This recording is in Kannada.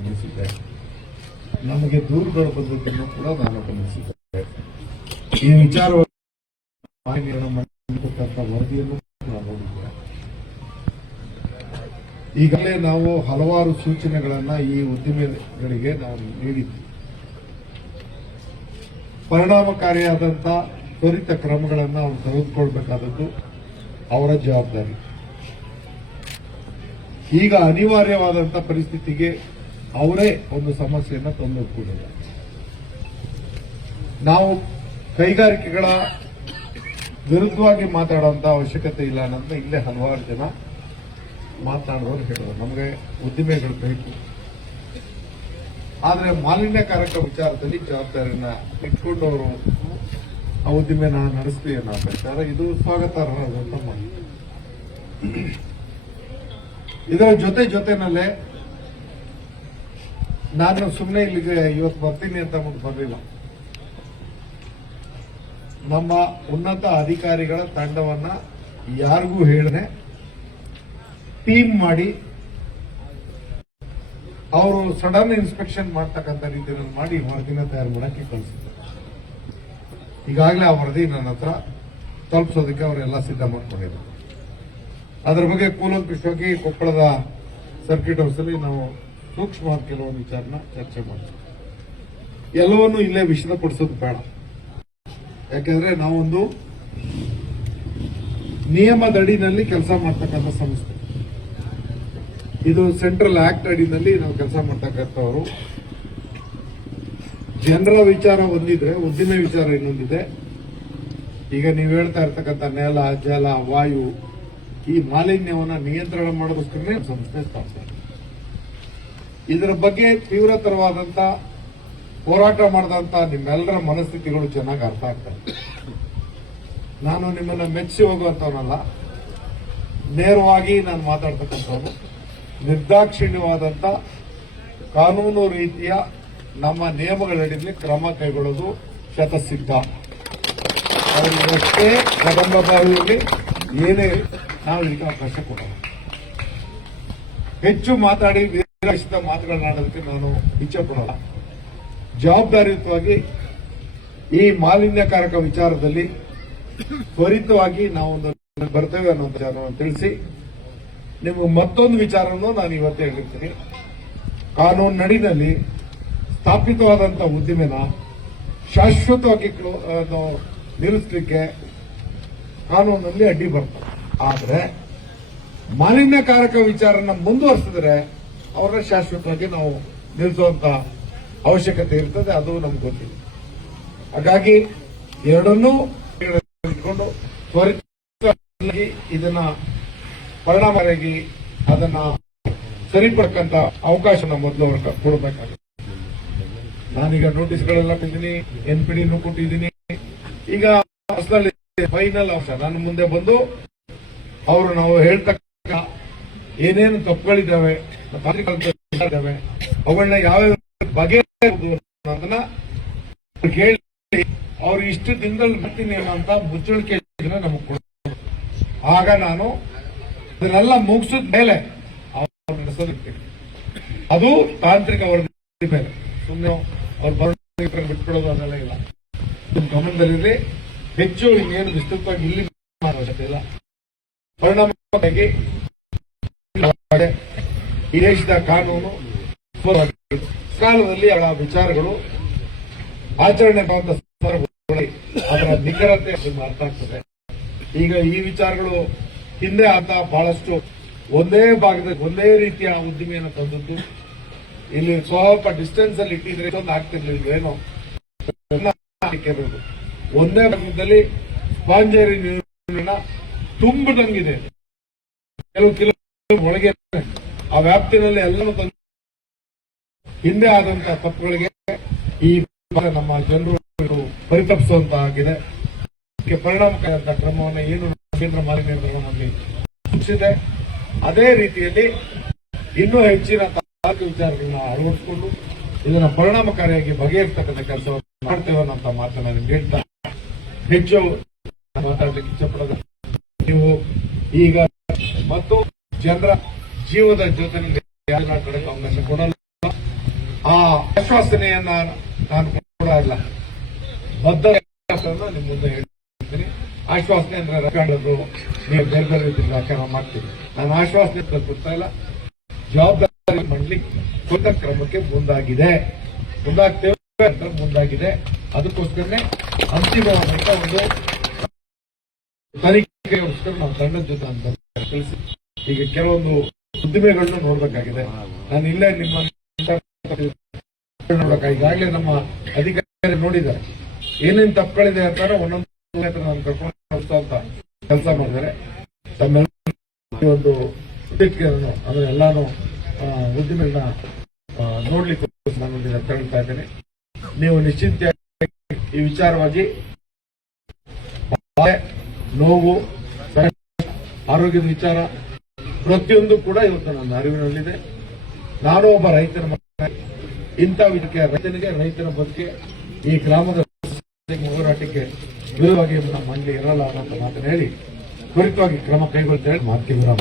ಗಮನಿಸಿದ್ದೆ. ನಮಗೆ ದೂರುಗಳು ಬಂದದ್ದನ್ನು ಕೂಡ ನಾನು ಗಮನಿಸಿದ್ದೆ. ಈ ವಿಚಾರವಾಗಿ ವರದಿಯನ್ನು ನೋಡಿದ್ದೆ. ಈಗಲೇ ನಾವು ಹಲವಾರು ಸೂಚನೆಗಳನ್ನ ಈ ಉದ್ದಿಮೆಗಳಿಗೆ ನಾವು ನೀಡಿದ್ವಿ. ಪರಿಣಾಮಕಾರಿಯಾದಂಥ ತ್ವರಿತ ಕ್ರಮಗಳನ್ನು ಅವರು ತೆಗೆದುಕೊಳ್ಬೇಕಾದದ್ದು ಅವರ ಜವಾಬ್ದಾರಿ. ಈಗ ಅನಿವಾರ್ಯವಾದಂಥ ಪರಿಸ್ಥಿತಿಗೆ ಅವರೇ ಒಂದು ಸಮಸ್ಯೆಯನ್ನು ತಂದೊಡ್ಕೊಂಡಿದ್ದಾರೆ. ನಾವು ಕೈಗಾರಿಕೆಗಳ ವಿರುದ್ಧವಾಗಿ ಮಾತಾಡುವಂತ ಅವಶ್ಯಕತೆ ಇಲ್ಲ ಅನ್ನೋದು ಇಲ್ಲೇ ಹಲವಾರು ಜನ ಮಾತನಾಡುವವರು ಹೇಳಿದ್ರು. ನಮಗೆ ಉದ್ದಿಮೆಗಳು ಬೇಕು, ಆದರೆ ಮಾಲಿನ್ಯಕಾರಕ ವಿಚಾರದಲ್ಲಿ ಜವಾಬ್ದಾರಿಯನ್ನ ಇಟ್ಕೊಂಡು ಅವರು ಆ ಉದ್ದಿಮೆನ ನಡೆಸ್ತೀವಿ ಅನ್ನೋ ವಿಚಾರ ಇದು ಸ್ವಾಗತಾರ್ಹವಾದಂತ ಮಾಹಿತಿ. ಇದರ ಜೊತೆನಲ್ಲೇ ನಾನು ಸುಮ್ಮನೆ ಇಲ್ಲಿಗೆ ಇವತ್ತು ಬರ್ತೀನಿ ಅಂತ ಬರಲಿಲ್ಲ. ನಮ್ಮ ಉನ್ನತ ಅಧಿಕಾರಿಗಳ ತಂಡವನ್ನ ಯಾರಿಗೂ ಹೇಳದೆ ಟೀಮ್ ಮಾಡಿ ಅವರು ಸಡನ್ ಇನ್ಸ್ಪೆಕ್ಷನ್ ಮಾಡ್ತಕ್ಕಂಥ ರೀತಿಯಲ್ಲಿ ಮಾಡಿ ವರದಿನ ತಯಾರು ಮಾಡಕ್ಕೆ ಕಳಿಸಿದ್ದಾರೆ. ಈಗಾಗಲೇ ಆ ವರದಿ ನನ್ನ ಹತ್ರ ತಲುಪಿಸೋದಕ್ಕೆ ಅವರೆಲ್ಲ ಸಿದ್ಧ ಮಾಡ್ಕೊಂಡಿದ್ದಾರೆ. ಅದರ ಬಗ್ಗೆ ಕೂಲಂಕುಷವಾಗಿ ಕೊಪ್ಪಳದ ಸರ್ಕ್ಯೂಟ್ ಹೌಸ್ ಅಲ್ಲಿ ನಾವು ಸೂಕ್ಷ್ಮವಾದ ಕೆಲವೊಂದು ವಿಚಾರನ ಚರ್ಚೆ ಮಾಡ್ತೀವಿ. ಎಲ್ಲವನ್ನೂ ಇಲ್ಲೇ ವಿಷದಪಡಿಸೋದು ಬೇಡ. ಯಾಕೆಂದ್ರೆ ನಾವೊಂದು ನಿಯಮದಡಿನಲ್ಲಿ ಕೆಲಸ ಮಾಡ್ತಕ್ಕಂಥ ಸಂಸ್ಥೆ. ಇದು ಸೆಂಟ್ರಲ್ ಆಕ್ಟ್ ಅಡಿನಲ್ಲಿ ನಾವು ಕೆಲಸ ಮಾಡ್ತಕ್ಕಂಥವರು. ಜನರ ವಿಚಾರ ಒಂದಿದ್ರೆ ಉದ್ದಿಮೆ ವಿಚಾರ ಇನ್ನೊಂದಿದೆ. ಈಗ ನೀವು ಹೇಳ್ತಾ ಇರ್ತಕ್ಕಂಥ ನೆಲ, ಜಲ, ವಾಯು ಈ ಮಾಲಿನ್ಯವನ್ನು ನಿಯಂತ್ರಣ ಮಾಡೋದಕ್ಕೋಸ್ಕರನೇ ಸಂಸ್ಥೆ ಸ್ಥಾಪಿಸಿದೆ. ಇದರ ಬಗ್ಗೆ ತೀವ್ರತರವಾದಂತ ಹೋರಾಟ ಮಾಡಿದಂತ ನಿಮ್ಮೆಲ್ಲರ ಮನಸ್ಥಿತಿಗಳು ಚೆನ್ನಾಗಿ ಅರ್ಥ ಆಗ್ತವೆ. ನಾನು ನಿಮ್ಮನ್ನ ಮೆಚ್ಚಿ ಹೋಗುವಂತವನಲ್ಲ, ನೇರವಾಗಿ ನಾನು ಮಾತಾಡ್ತಕ್ಕಂಥವನು. ನಿರ್ದಾಕ್ಷಿಣ್ಯವಾದಂತ ಕಾನೂನು ರೀತಿಯ ನಮ್ಮ ನಿಯಮಗಳಡಿಯಲ್ಲಿ ಕ್ರಮ ಕೈಗೊಳ್ಳೋದು ಶತಸಿದ್ಧ. ಎಷ್ಟೇ ಕದಂಬಬಾವಿಯಲ್ಲಿ ಏನೇ ನಾವು ಇದಕ್ಕೆ ಅವಕಾಶ ಕೊಡೋಣ. ಹೆಚ್ಚು ಮಾತಾಡಿ ವಿರೋಧಿಸಿದ ಮಾತುಗಳನ್ನಾಡೋದಕ್ಕೆ ನಾನು ಇಚ್ಛೆ ಪಡೋಲ್ಲ. ಜವಾಬ್ದಾರಿಯುತವಾಗಿ ಈ ಮಾಲಿನ್ಯಕಾರಕ ವಿಚಾರದಲ್ಲಿ ತ್ವರಿತವಾಗಿ ನಾವು ಬರ್ತೇವೆ ಅನ್ನೋ ವಿಚಾರವನ್ನು ತಿಳಿಸಿ, ನಿಮಗೆ ಮತ್ತೊಂದು ವಿಚಾರವನ್ನು ನಾನು ಇವತ್ತೇ ಹೇಳಿರ್ತೀನಿ. ಕಾನೂನು ನಡಿನಲ್ಲಿ ಸ್ಥಾಪಿತವಾದಂತಹ ಉದ್ದಿಮೆನ ಶಾಶ್ವತವಾಗಿ ನಿಲ್ಲಿಸಲಿಕ್ಕೆ ಕಾನೂನಲ್ಲಿ ಅಡ್ಡಿ ಬರ್ತದೆ. ಆದರೆ ಮಾಲಿನ್ಯಕಾರಕ ವಿಚಾರನ ಮುಂದುವರಿಸಿದ್ರೆ ಅವರನ್ನ ಶಾಶ್ವತವಾಗಿ ನಾವು ನಿಲ್ಲಿಸುವಂತ ಅವಶ್ಯಕತೆ ಇರ್ತದೆ. ಅದು ನಮ್ಗೆ ಗೊತ್ತಿದೆ. ಹಾಗಾಗಿ ಎರಡನ್ನೂ ಇಟ್ಕೊಂಡು ತ್ವರಿತವಾಗಿ ಇದನ್ನ ಪರಿಣಾಮಕಾರಿಯಾಗಿ ಅದನ್ನ ಸರಿಪಡ್ಕಂತ ಅವಕಾಶನ ಮೊದಲು ಅವ್ರಿಗೆ ಕೊಡಬೇಕಾಗುತ್ತೆ. ನಾನೀಗ ನೋಟಿಸ್ಗಳೆಲ್ಲ ಕೊಟ್ಟಿದ್ದೀನಿ, NPDನೂ ಕೊಟ್ಟಿದ್ದೀನಿ. ಈಗ ಫೈನಲ್ ಅಂಶ ನನ್ನ ಮುಂದೆ ಬಂದು ಅವರು ನಾವು ಹೇಳ್ತಕ್ಕ ಏನೇನು ತಪ್ಪುಗಳಿದ್ದಾವೆ, ಅವುಗಳನ್ನ ಯಾವ್ಯಾವ ಬಗೆ ಅದನ್ನ ಕೇಳಿ ಅವ್ರು ಇಷ್ಟು ದಿನದಲ್ಲಿ ಬರ್ತೀನಿ ಅನ್ನೋಂತ ಮುಚ್ಚಳಿಕೆ ನಮಗೆ ಕೊಡ. ಆಗ ನಾನು ಇದನ್ನೆಲ್ಲ ಮುಗಿಸಿದ ಮೇಲೆ ಅವ್ರು ನಡೆಸೋದಕ್ಕೆ ಅದು ತಾಂತ್ರಿಕ ವರದಿ ಮೇಲೆ ಸುಮ್ಮನೆ ಅವ್ರು ಬಿಟ್ಕೊಡೋದು ಅದೆಲ್ಲ ಇಲ್ಲ. ಗಮನದಲ್ಲಿರಲಿ. ಹೆಚ್ಚು ಇನ್ನೇನು ವಿಸ್ತೃತವಾಗಿ ಇಲ್ಲಿ ಅವಶ್ಯಕತೆ ಇಲ್ಲ. ಪರಿಣಾಮಕಾರಿಯಾಗಿ ಈ ದೇಶದ ಕಾನೂನು ಕಾಲದಲ್ಲಿ ಅವರ ವಿಚಾರಗಳು ಆಚರಣೆ ಅದರ ನಿಖರತೆ ಅರ್ಥ ಆಗ್ತದೆ. ಈಗ ಈ ವಿಚಾರಗಳು ಹಿಂದೆ ಆತ ಬಹಳಷ್ಟು ಒಂದೇ ಭಾಗದ ಒಂದೇ ರೀತಿಯ ಉದ್ದಿಮೆಯನ್ನು ತಂದದ್ದು. ಇಲ್ಲಿ ಸ್ವಲ್ಪ ಡಿಸ್ಟೆನ್ಸ್ ಅಲ್ಲಿ ಇಟ್ಟಿದ್ರೆ ಒಂದು ಆಗ್ತಿರ್ಲಿಲ್ಲ. ಏನೋ ಒಂದೇ ಭಾಗದಲ್ಲಿ ಸ್ಪಾಂಜರಿ ನೀರಿನ ತುಂಬಿದಂಗಿದೆ. ಕೆಲವು ಕಿಲೋಮೀಟರ್ ಒಳಗೆ ಆ ವ್ಯಾಪ್ತಿನಲ್ಲಿ ಎಲ್ಲರೂ ತಂದು ಹಿಂದೆ ಆದಂತಹ ತಪ್ಪುಗಳಿಗೆ ಈ ನಮ್ಮ ಜನರು ಪರಿತಪಿಸುವಂತ ಆಗಿದೆ. ಪರಿಣಾಮಕಾರಿಯಾದ ಕ್ರಮವನ್ನು ಏನು ಕೇಂದ್ರ ಮಾಲಿನ್ಯ ನಿಯಂತ್ರಣದಲ್ಲಿ ಸೂಚಿಸಿದೆ ಅದೇ ರೀತಿಯಲ್ಲಿ ಇನ್ನೂ ಹೆಚ್ಚಿನ ತಾಂತ್ರಿಕ ವಿಚಾರಗಳನ್ನ ಅಳವಡಿಸಿಕೊಂಡು ಇದನ್ನ ಪರಿಣಾಮಕಾರಿಯಾಗಿ ಬಗೆಹರಿಸತಕ್ಕಂಥ ಕೆಲಸವನ್ನು ಮಾಡ್ತೇವೆ ಅನ್ನೋ ಮಾತನ್ನ ನಿಮ್ಗೆ ಹೇಳ್ತಾ ಹೆಚ್ಚು ಮಾತಾಡಲಿಕ್ಕೆ ಇಷ್ಟಪಡೋದು. ನೀವು ಈಗ ಮತ್ತು ಜನರ ಜೀವದ ಜೊತೆ ಅವಕಾಶ ಕೊಡಲ್ಲ. ಆಶ್ವಾಸನೆಯನ್ನ ನಾನು ಕೂಡ ಇಲ್ಲ, ಬದ್ಧ ನಿಮ್ಮ ಮುಂದೆ ಹೇಳ್ತೀನಿ. ಆಶ್ವಾಸನೆ ಅಂದ್ರೆ ರಕಾಡೋದು, ನೀವು ಬೇರೆ ಬೇರೆ ರೀತಿ ವ್ಯಾಖ್ಯಾನ ಮಾಡ್ತೀವಿ. ನಾನು ಆಶ್ವಾಸನೆ ಕೊಡ್ತಾ ಇಲ್ಲ, ಜವಾಬ್ದಾರಿ ಮಾಡ್ಲಿಕ್ಕೆ ಕೊಟ್ಟ ಕ್ರಮಕ್ಕೆ ಮುಂದಾಗಿದೆ. ಅದಕ್ಕೋಸ್ಕರನೇ ಅಂತಿಮವಾದಂತ ಒಂದು ತನಿಖೆಗೋಸ್ಕರ ನಾವು ತಂಡದ ಜೊತೆ ಅಂತ ತಿಳಿಸಿ ಈಗ ಕೆಲವೊಂದು ಉದ್ದಿಮೆಗಳನ್ನ ನೋಡ್ಬೇಕಾಗಿದೆ. ನಾನು ಇಲ್ಲೇ ನಿಮ್ಮ ಈಗಾಗಲೇ ನಮ್ಮ ಅಧಿಕಾರಿ ನೋಡಿದ್ದಾರೆ ಏನೇನು ತಪ್ಪುಗಳಿದೆ ಅಂತಾರೆ, ಒಂದೊಂದು ನಾನು ಕರ್ಕೊಂಡು ಅಂತ ಕೆಲಸ ಮಾಡಿದ್ದಾರೆ. ತಮ್ಮೆಲ್ಲ ಒಂದು ಅಂದ್ರೆ ಎಲ್ಲಾನು ಉದ್ದಿಮೆಗಳನ್ನ ನೋಡ್ಲಿಕ್ಕೆ ನಾನು ತಗೊಳ್ತಾ ಇದ್ದೇನೆ. ನೀವು ನಿಶ್ಚಿಂತ ಈ ವಿಚಾರವಾಗಿ ನೋವು, ಆರೋಗ್ಯದ ವಿಚಾರ ಪ್ರತಿಯೊಂದು ಕೂಡ ಇವತ್ತು ನನ್ನ ಅರಿವಿನಲ್ಲಿದೆ. ನಾನು ಒಬ್ಬ ರೈತನ ಇಂಥ ವಿಷಯಕ್ಕೆ ರೈತನ ಬಗ್ಗೆ ಈ ಗ್ರಾಮದ ಹೋರಾಟಕ್ಕೆ ವಿರೋಧವಾಗಿ ನಮ್ಮ ಮಂಡಳಿ ಇರಲ್ಲ ಅನ್ನೋ ಮಾತನ್ನು ಹೇಳಿ ತ್ವರಿತವಾಗಿ ಕ್ರಮ ಕೈಗೊಳ್ತೇವೆ. ಮಾತಿಗೆ ವಿರಾಮ.